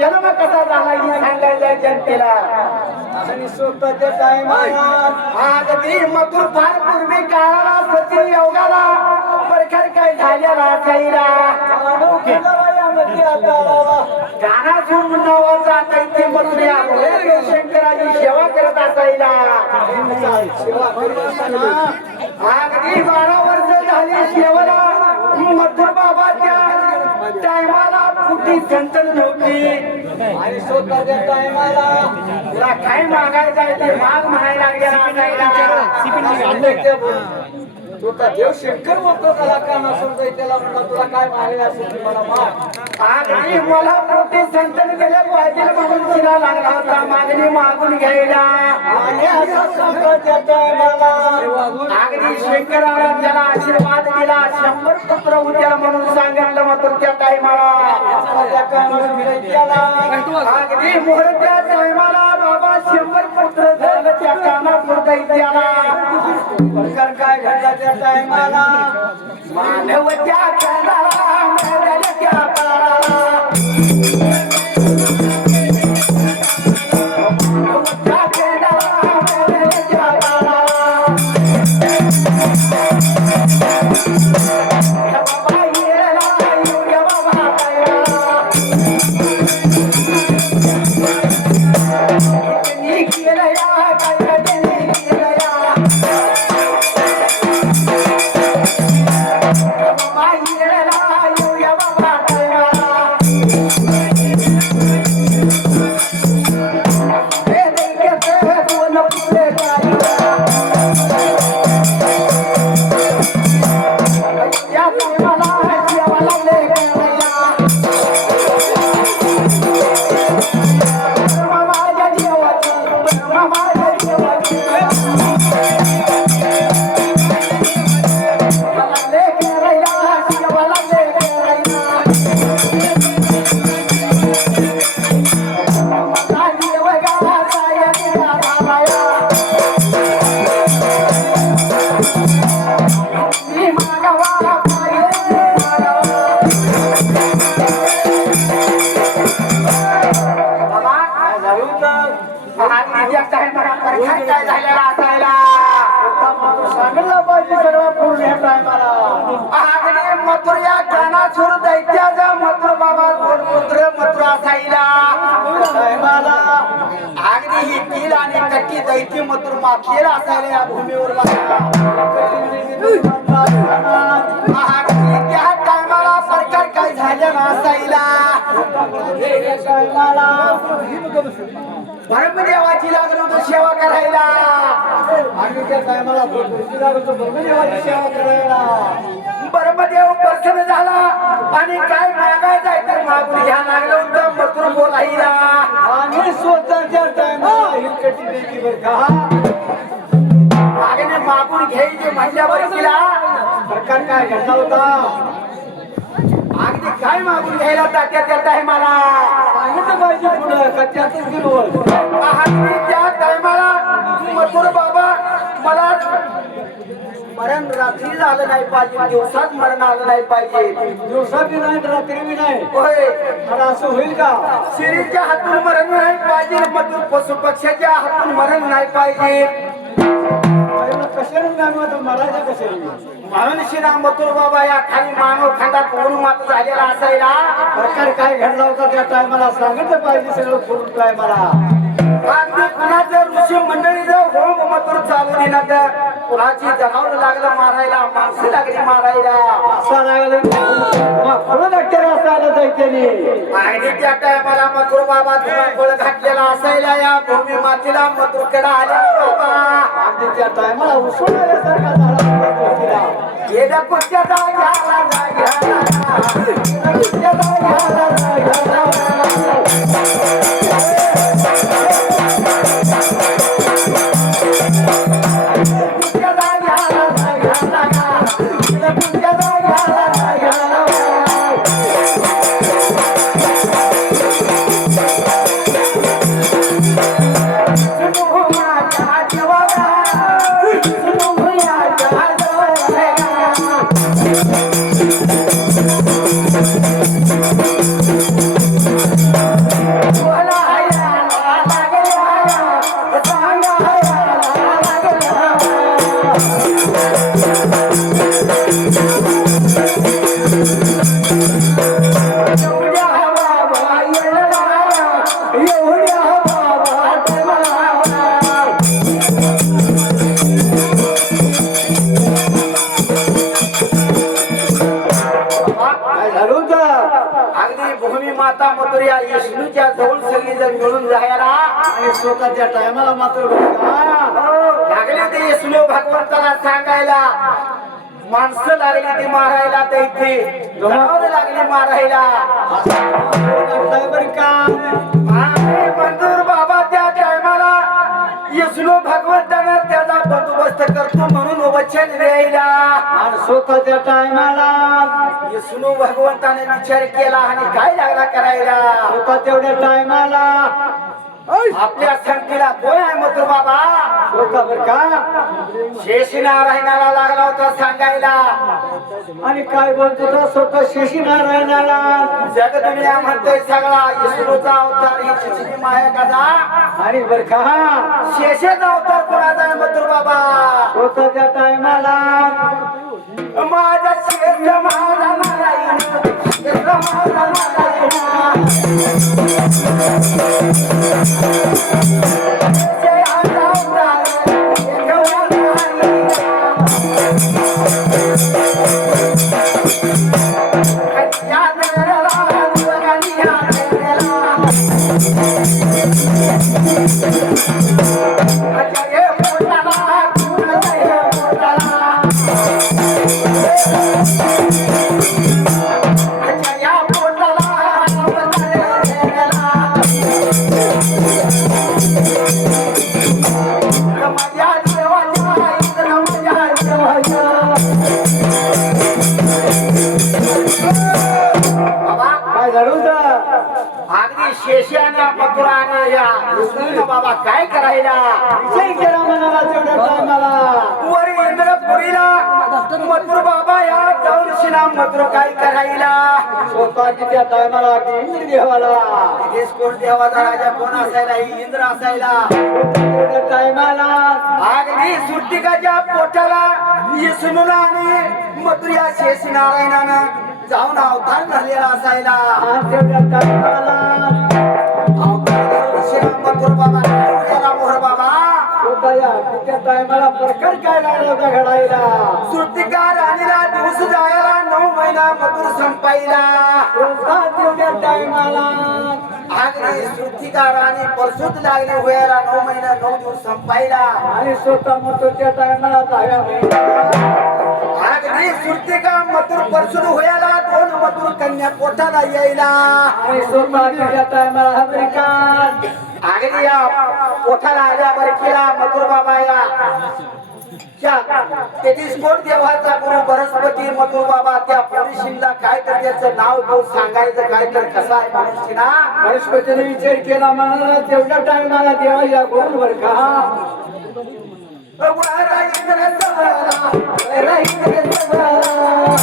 जन्म कसा झाला हे सांगायला जनतेला आणि स्वतःच्या टायमात अगदी मथुर फार पूर्वी काळाला सती योगाला परखड काय झालेला असायला गाणा झूम नावाचा दैत्य मथुऱ्या शंकराची सेवा करत असायला अगदी 12 वर्ष झाली सेवेला मथुर बाबाच्या टायमाला कुठे संतन नव्हती आणि स्वतःच्या टायमाला तुला काय मागायचं आहे ते माग म्हणायला तुझा देव शंकर म्हणतो त्याला का नसून त्याला म्हणला तुला काय मागायला असेल मला माग आणि मला मोठे संतन गेले पाहिजे म्हणून तिला लागला होता मागणी मागून घ्यायला आणि असं स्वतःच्या टायमाला अगदी शंकराला त्याला आशीर्वाद दिला 100 पुत्र उद्या म्हणून सांगितलं मग त्या टायमाला अगदी मोहरच्या टायमाला बाबा 100 पुत्र झालं त्या कानापूर दैत्याला काय घडला त्या टायमाला मानवच्या कानाला त्या काळाला दैत्य मथुर माखेला असायला या भूमीवर त्या टायमाला सरकार काय झालं नसायला ब्रह्मदेवाची लागलो होतो सेवा करायला आणि त्या टायमाला ब्रह्मदेवाची सेवा करायला ब्रह्मदेव प्रसन्न झाला आणि काय मागायचं आहे तर मागून घ्या लागलं होतं मथुर बोलायला आणि स्वतःच्या टायमाला मागणे मागून घ्यायचे म्हणल्यावर तिला सरकार काय घडला होता अगदी काय मागून घ्यायला त्या टायमाला सांगितलं पाहिजे पुढं का त्यातच गेलो त्या टायमाला मथुर बाबा मला मरण रात्री झालं नाही पाहिजे दिवसात मरण आलं नाही पाहिजे दिवसात नाही रात्री बी नाही होय असं होईल का शिरीच्या हातून मरण नाही पाहिजे मथुर पशु पक्ष्याच्या हातून मरण नाही पाहिजे कशाने मरायचं कशाने म्हणून शिरा मथुर बाबा या खाली मानव खंडात ओढून मात झालेला असायला प्रकार काय घडला होता त्या टायमाला सांगितलं पाहिजे सगळं फोन टायमाला अगदी कुणाचं ऋषी मंडळी जाऊ हो मथुर चालू दिला तर कुणाची जनावर लागलं मारायला माणसं लागली मारायला असा लागलं खरं डॉक्टर असायला जायचे आणि त्या टायमाला मथुर बाबा धुमाकूळ घातलेला असायला या भूमी मातीला मथुरकडे आले बाबा अगदी त्या टायमाला उसळ आल्यासारखा झाला गेल्या पुढच्या जाग्याला जाग्याला पुढच्या जाग्याला जाग्याला अगदी भूमी माता मथुर या विष्णूच्या जवळ सगळी जण मिळून राहायला आणि स्वतःच्या टायमाला मात्र लागले ते विष्णू भगवंताला सांगायला माणसं लागली ती मारायला तर इथे जनावर लागली मारायला बरं का आणि मंजूर बाबा त्या टायमाला विष्णू भगवंतानं त्याचा बंदोबस्त करतो म्हणून वचन द्यायला आणि स्वतःच्या टायमाला विष्णू भगवंताने विचार केला आणि काय लागला करायला स्वतः तेवढ्या टायमाला आपल्या संख्येला कोण आहे मथुर बाबा स्वतः बरं का शेषी नारायणाला लागला होता सांगायला आणि काय बोलत होता स्वतः शशी नारायणाला जग दुनिया म्हणतोय सगळा विष्णूचा अवतार ही चिची माया कदा आणि बर का शेषाचा अवतार कोणाचा आहे मथुर बाबा स्वतःच्या टायमाला माझा शेष माझा नारायण शेष माझा नारायण जय आता अवतार एक नारायण या नगराला दुर्गानी या नगराला जय पोटाला जय पोटाला जय पोटाला रमया देवाच्या रमया देवाच्या बाबा काय झालं होतं अगदी शेषाने मथुराने या विष्णूनं बाबा काय करायला विचार केला मनाला तेवढ्या टायमाला वर इंद्रपुरीला मथुर बाबा या दौलशीला मथुर काय करायला स्वतःच्या त्या टायमाला इंद्र देवाला देश कोण देवाचा राजा कोण असायला ही इंद्र असायला तेवढ्या टायमाला अगदी सुट्टिकाच्या पोटाला विष्णूला आणि मथुर या शेष नारायणानं जाऊन अवतार धरलेला असायला आणि तेवढ्या टायमाला मथुर बाबा याला मोहर बाबा स्वतःच्या त्या टायमाला प्रकार काय लागला होता घडायला सुट्टिका राणीला दिवस जायला 9 महिना मथुर संपायला स्वतः तेवढ्या टायमाला अगदी सुट्टिका राणी परसूत लागली व्हायला 9 महिना 9 दिवस संपायला आणि स्वतः मग त्या टायमाला 10व्या महिन्यात अगदी सुट्टिका मथुर परसूत व्हायला 2 मथुर कन्या पोटाला यायला आणि स्वतः त्या टायमाला अमेरिकात अगदी या पोटाला आल्यावर केला मथुर बाबा या तेथील कोण देवाचा गुरु बृहस्पती मथुर बाबा त्या पोलिशीला काय तर त्याचं नाव घेऊन सांगायचं काय तर कसं आहे मनुष्य ना बृहस्पतीने विचार केला म्हणाला तेवढ्या टायमाला देवा या गोल बर का वारा इंद्र जवळला, वारा इंद्र जवळला.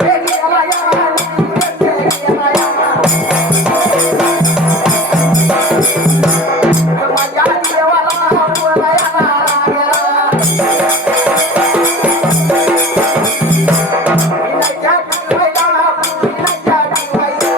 रे गेला या, रे गेला या. माझ्या देवाला बोलायला लागला. विनाच्या जीवाला, विनाच्या जीवाला.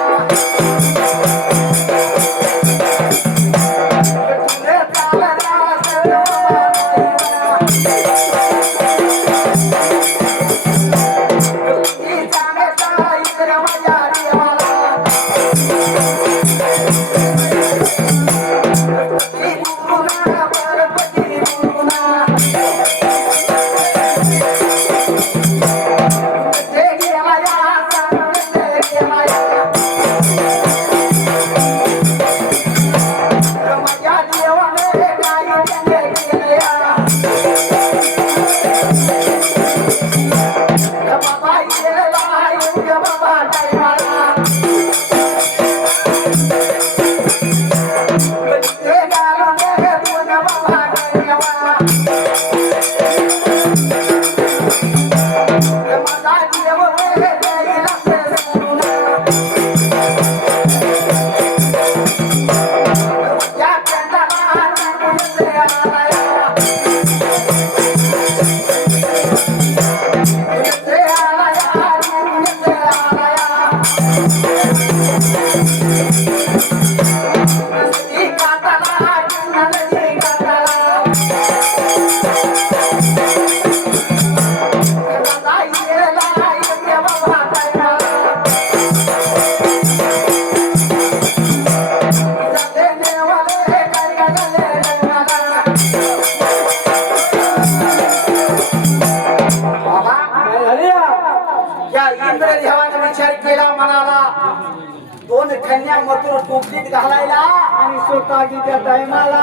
दोन कन्या मथुर टोपलीत घालायला आणि सोतागीच्या टायमाला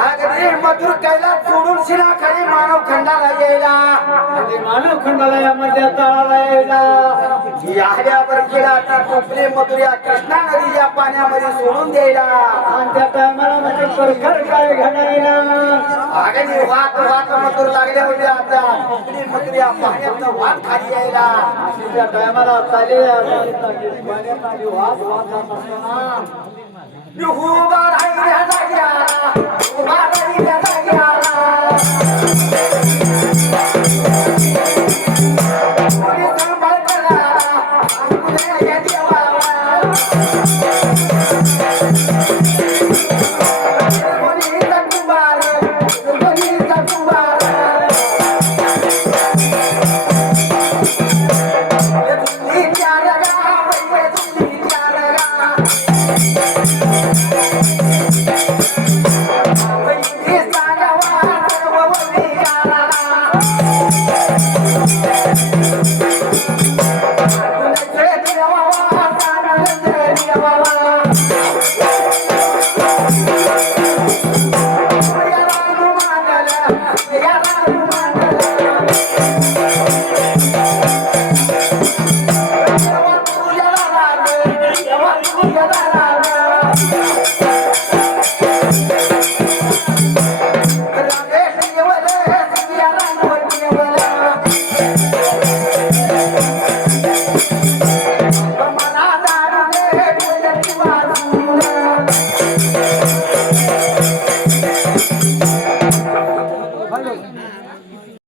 अगदी मथुर कैलास सोडून शिनाखाली मानव खंडाला यायला आणि मानव खंडाला यामध्ये तळाला यायला याहल्यावर गेला ती टोपली मथुर या कृष्णा नदीच्या पाण्यामध्ये सोडून द्यायला आणि त्या टायमाला म्हणजे परखर काय घडायला अगदी वाट वाट मथुर लागल्या होत्या आता टोपली मथुर या पाण्यातनं वाट खाली यायला त्या टायमाला चालेल पाण्यात आली वाद वाद जात असताना मी उभा राहिल्या जाग्याला उभा राहिल्या जाग्याला कोणी सांभाळ करा अंकुल्या देवाला कोणी तकुबार कोणी तकुबार तुम्ही चार गा तुम्ही चार गा